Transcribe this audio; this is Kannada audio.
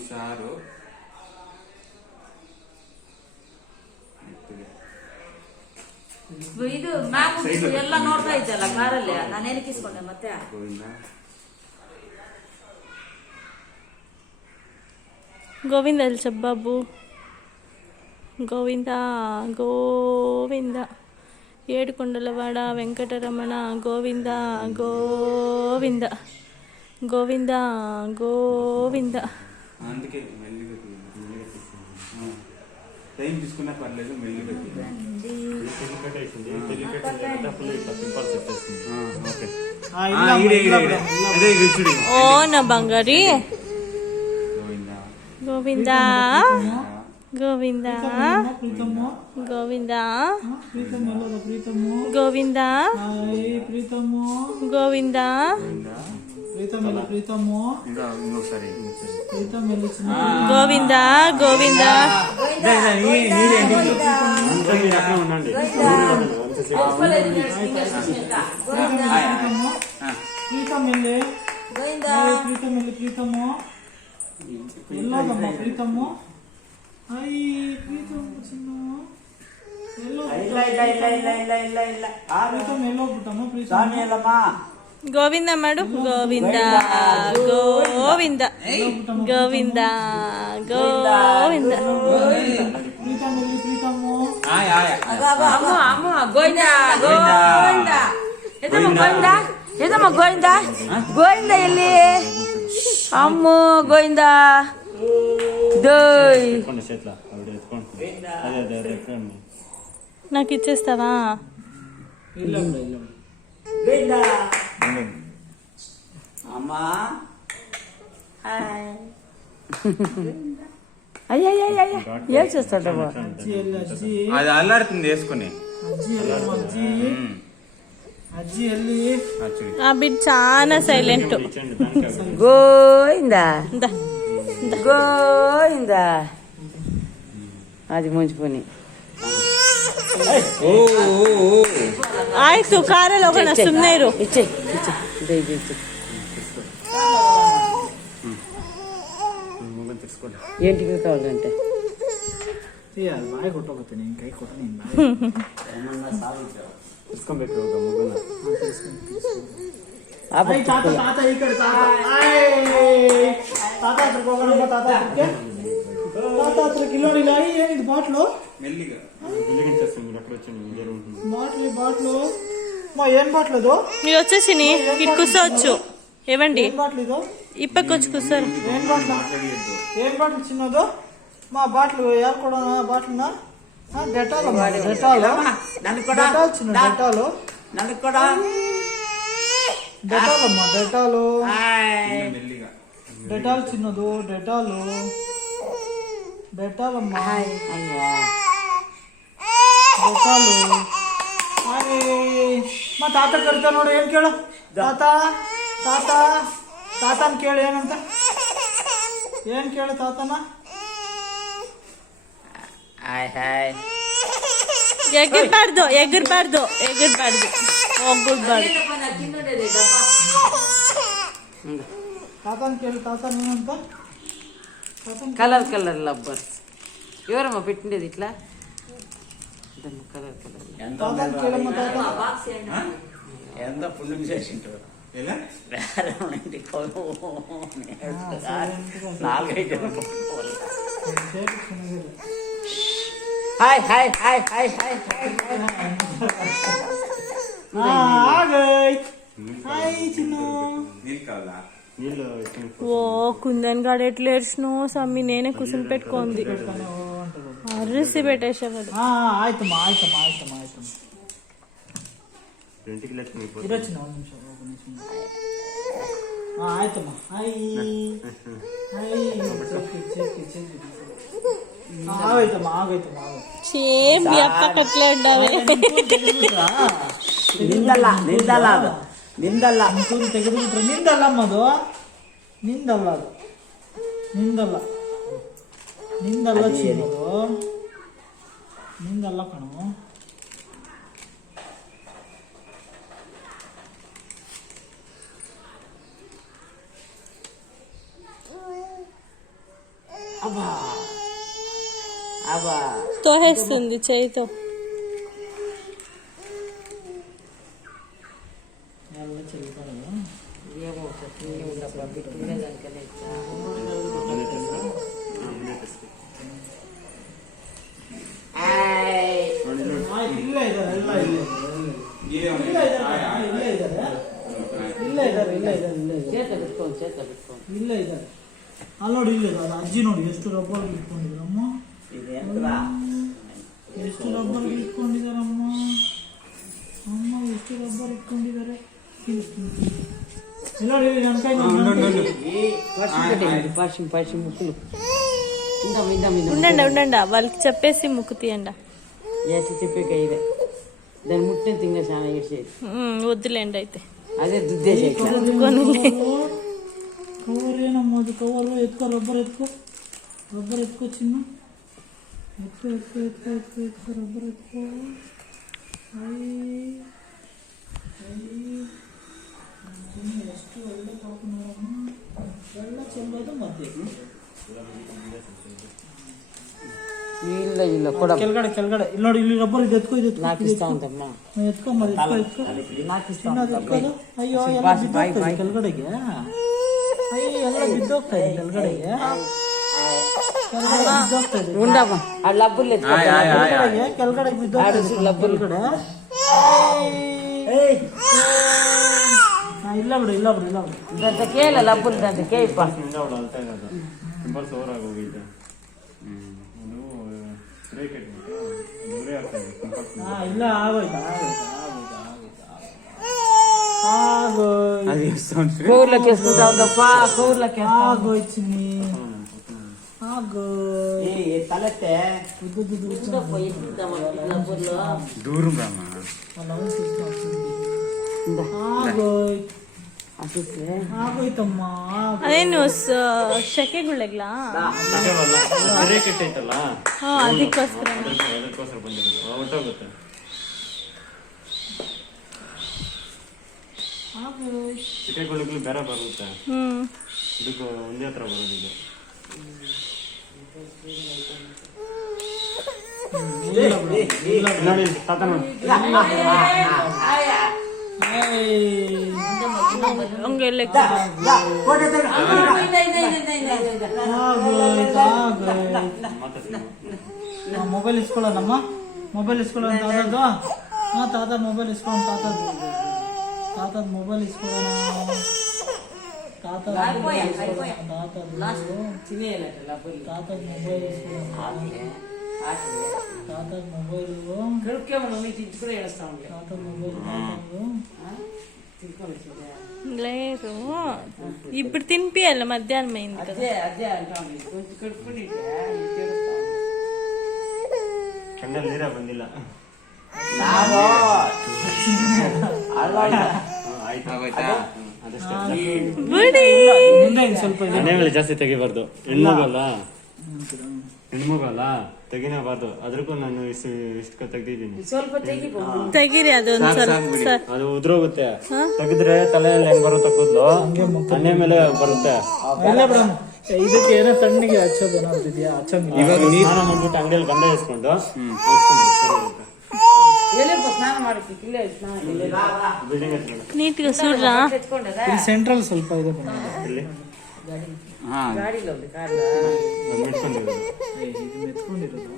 ಹುಷಾರು. ಇದು ಮ್ಯಾಪ್ ಎಲ್ಲ ನೋಡ್ತಾ ಇದ್ದಲ್ಲ ಕಾರಲ್ಲಿ, ನಾನೇನು ಕಿಸ್ಕೊಂಡೆ ಮತ್ತೆ. ಗೋವಿಂದ ಎಲ್ಲಿ ಸಬ್ಬಾಬು? ಗೋವಿಂದ ಗೋವಿಂದ ಏಡುಕೊಂಡಲವಾಡ ವೆಂಕಟರಮಣ ಗೋವಿಂದ ಗೋವಿಂದ గోవింద గోవింద. అందుకే మెల్లిగా టైం తీసుకున్నా పర్లేదు, మెల్లిగా ఓ నా బంగారి. గోవింద గోవింద గోవింద గోవింద గోవింద గోవింద గోవింద. గోవింద మడు గోవింద గోవింద గోవింద గోవింద. ఏదమ్మా గోవిందా? గోవింద ఎల్లి అమ్మ గోవింద నాకు ఇచ్చేస్తావా? అమ్మా అయ్యా ఏం చేస్తాడు? అది అల్లాడుతుంది వేసుకుని. ఆ బిడ్ చాలా సైలెంట్. గోయిందా గోయిందా అది ಮುಂಚ್ಕೊನಿ. ಆಯ್ತು, ಕಾರಲ್ಲಿ ಹೋಗೋಣ, ಸುಮ್ಮನೆ ಇರು. ఏంటికి కావాలంటే బాయ్ కొట్టబోతుంది, కై కొట్ట బాట్లు బాట్లు ఏం బాట్లు మీరు వచ్చేసి ఇటు కూర్చోవచ్చు. ఏవండి ఇప్పకొచ్చి కూర్చోరు. ఏం బాట్లు చిన్నదో మా బాట్లు కూడా బాట్లునా డెటాల్ డెటాల్ డెటాల్ చిన్న డెటాలు డెటాల్ అమ్మా డెటాలు డెటాల్ చిన్నದು డెటాలు డెటాల్ అమ్మా డెటాలు. మా తాత కడతా ನೋಡು ಏನ್ ಕೇಳು ತಾತ ತಾತ ತಾತನ ಕೇಳು ಏನಂತ ಏನ್ ಕೇಳು ತಾತನ. ఎగిరిపార్దు ఎగిరిపార్దు ఎగిరిపార్దు ಹೋಗ್ಬಿಡ್ಬಾರ್ದು. ತಾತನ ಕೇಳು ತಾತನ ಏನಂತ. కలర్ కలర్ లబ్బర్స్ ఎవరమ్మా పెట్టిండేది ఇట్లా కలర్ కలర్. ತಾತನ ಕೇಳಮ್ಮ ತಾತ. ఎంత పుణ్యం చేసింటారు. హాయ్ హాయ్ హాయ్ హాయ్ హాయ్ ఓ కుందన్ గాడు ఎట్లా ఏడ్చినో సమ్మి, నేనే కుసులు పెట్టుకుంది అరిసి పెట్టేసేవాడు. ఆಯ್ತಮ್ಮ ಆಯ್ತಮ್ಮ ಆಯ್ತಮ್ಮ ಆಯ್ತಮ್ಮ ಇರಚ್ಚಿನ ಒಂದು ನಿಮಿಷ ಆಯ್ತಮ್ಮ ಆಗೋಯ್ತಮ್ಮ ಆಗೋಯ್ತಮ್ಮ ಸೇಮ್ ಅಪ್ಪ ಕಟ್ಲೆ ಉಂಡಾವೆ. ನಿಂದಲ್ಲ ನಿಂದಲ್ಲ ಅದು ನಿಂದಲ್ಲ ಒಂಚೂರು ತೆಗೆದುಬಿಟ್ರೆ ನಿಂದಲ್ಲಮ್ಮ ಅದು ನಿಂದಲ್ಲ ಅದು ನಿಂದಲ್ಲ ನಿಂದಲ್ಲ ಚಿನ್ನದು ನಿಂದಲ್ಲ ಕಣು. అబ్బా అబ్బా తోహేస్తుంది చేయితో. ಎಲ್ಲ ಚೆಲ್ತಾಳೆ. ఏమో ఉండబ్బా బిట్టుకునే దానికనే ఇచ్చా. ಇಲ್ಲ ಇದ್ದಾರೆ ಎಲ್ಲ ಇಲ್ಲ ಇದ್ದಾರೆ. ಅಲ್ಲಿ ನೋಡಿ ಇಲ್ಲ ಅದು ಅಜ್ಜಿ ನೋಡಿ ಎಷ್ಟು ರಬ್ಬರ್ ಇಟ್ಕೊಂಡಿದ್ದಾರಮ್ಮ. ಎಷ್ಟು ರಬ್ಬರ್ ಇಟ್ಕೊಂಡಿದಾರಮ್ಮ. ಅಮ್ಮ ಎಷ್ಟು ರಬ್ಬರ್ ಇಟ್ಕೊಂಡಿದ್ದಾರೆ. ಇಲ್ಲ ನೋಡಿ ನನ್ನ ಕೈ పశ్చిమ ముక్కులు ఉండండి ఉండండి, వాళ్ళకి చెప్పేసి ముక్కు తీయండి. ఎట్లా చెప్పే ఇదే దాని ముట్టిన తింగ చాలా ఏడ్చేది. వద్దులేండి అయితే. అదే దుద్దేసి కవరేనమ్మా అది కవరు. ఎత్తుకో రబ్బర్ ఎత్తుకో. రబ్బర్ ఎత్తుకో చిన్న. ఎత్తుకో ఎత్తుకో ఎత్తుకో ఎత్తుకో ఎత్తుకో రబ్బర్ ఎత్తుకో. ಎಷ್ಟು ಒಳ್ಳೆ ಪಾಪನಮ್ಮ. ಎಲ್ಲ ಚೆಲ್ಲೋದು ಮಧ್ಯೆ ಇಲ್ಲ ಇಲ್ಲ ಕೊಡ ಕೆಳಗಡೆ ಕೆಳಗಡೆ. ಇಲ್ಲಿ ನೋಡಿ ಇಲ್ಲಿ ರಬ್ಬರ್ ಇದೆ. ಎತ್ಕೋ ಇದು నాకు ఇస్తా ఉందమ్మా. ಎತ್ಕೊ మరి ಎತ್ಕೋ నాకు ఇస్తా ಚಿನ್ನದ ಎತ್ಕೋದು. ಅಯ್ಯೋ ಎಲ್ಲ ಬಿದ್ದೋಗ್ತದೆ ಕೆಳಗಡೆಗೆ. ಅಯ್ಯೋ ಎಲ್ಲ ಬಿದ್ದೋಗ್ತಾ ಇದೆ ಕೆಳಗಡೆಗೆ. ಬಿದ್ದೋಗ್ತಾ ಇದೆ ఉండమ్మా ఆ లబ్బులు ఎత్తుకో. ಕೆಳಗಡೆ ಬಿದ್ದೋಗ್ತಾ లబ్బులు ಕೆಳಗಡೆ. ಇಲ್ಲ ಬಿಡು ಇಲ್ಲ ಬಿಡು ಇಲ್ಲ ಬಿಡು. దంత కేల లబ్బులు దంత కేయిప్ప ಇಲ್ಲ ಆಗೋಯ್ತು కోర్లకి వేసుకుంటా ఉందప్ప. కోర్లకి ಆಗೋಯ್ತು ಚಿನ್ನಿ తలెత్తే దూరం రామా. ಆಗೋಯ್ತಮ್ಮ. ಅದೇ ನೀವು ಶೆಕೆಗುಳೆಗ್ಲಾ ಅದಕ್ಕೋಸ್ಕರ ಚಿಟ್ಟೆಗಳು ಬೇರೆ ಬರುತ್ತೆ. ಇದಕ್ಕೆ ಒಂದೇ ಹತ್ರ ಬರೋದಿಲ್ಲ. ನೋಡಿ ತಾತ ನೋಡಿ. ಹಂಗೆಲ್ಲ ಮೊಬೈಲ್ ಇಸ್ಕೊಳ್ಳೋಣಮ್ಮ. ಮೊಬೈಲ್ ಇಸ್ಕೊಳ್ಳೋಣ ತಾತದ್ದು. ಹಾಂ ತಾತ ಮೊಬೈಲ್ ಇಸ್ಕೊಳ್ಳೋಣ. ತಾತದ ಮೊಬೈಲ್ ಇಸ್ಕೊಳ್ಳೋಣ. ತಾತದ ಮೊಬೈಲ್ ಇಸ್ಕೊಳ್ಳೋಣ. ತಾತದ ಮೊಬೈಲ್ ಇಸ್ಕೊಳ್ಳೋಣ. ತಾತದ ಮೊಬೈಲು ತಾತದ ಮೊಬೈಲ್ లేదు. ఇప్పుడు తినిపియాలి, మధ్యాహ్నం అయింది కదా. ಕಂಡಲ್ಲಿ ನೀರ ಬಂದಿಲ್ಲ. ಮುಂದೆ ಸ್ವಲ್ಪ ಎಣ್ಣೆ ಜಾಸ್ತಿ ತೆಗಿಬಾರ್ದು. ಹೆಣ್ಮಗಲ್ಲ ತೆಗಿನೇಬಾರ್ದು. ಅದ್ರಕ್ಕೂ ನಾನು ಇಷ್ಟು ತೆಗ್ದಿದ್ದೀನಿ. ಸ್ವಲ್ಪ ತೆಗೀರಿ ಅದೊಂದು ಸ್ವಲ್ಪ. ಅದು ಉದ್ರೋಗುತ್ತೆ. ತೆಗೆದ್ರೆ ತಲೆಯಲ್ಲಿ ಹೆಂಗ್ ಬರುತ್ತೆ ಕೂದಲು ಎಣ್ಣೆ ಮೇಲೆ ಬರುತ್ತೆ. ಇಲ್ಲ ಬಿಡಮ್ಮ, ಇದಕ್ಕೆ ಏನೋ ತಣ್ಣಗೆ ಹಚ್ಚೋದು ಏನಾಗ್ತಿದ್ಯಾ? ಹಚ್ಚಂಗಿಲ್ಲ. ಇವಾಗ ಸ್ನಾನ ಮಾಡ್ಬಿಟ್ಟು ಅಂಗಡಿಯಲ್ಲಿ ಗಂಧ ಇಸ್ಕೊಂಡು ಸ್ನಾನ ಮಾಡಕ್ಕೆ ಬಿಲ್ಡಿಂಗ್ ಹತ್ರ ನೀಟ್గా చూడరా. ಇಲ್ಲಿ ಸೆಂಟ್ರಲ್ ಸ್ವಲ್ಪ ಇದೆ ಇಲ್ಲಿ ಗಾಡಿలో ఉంది ಕಾರ್ ಮೆಟ್ಕೊಂಡಿರೋದು. ಎತ್ಕೊಂಡಿರೋದು.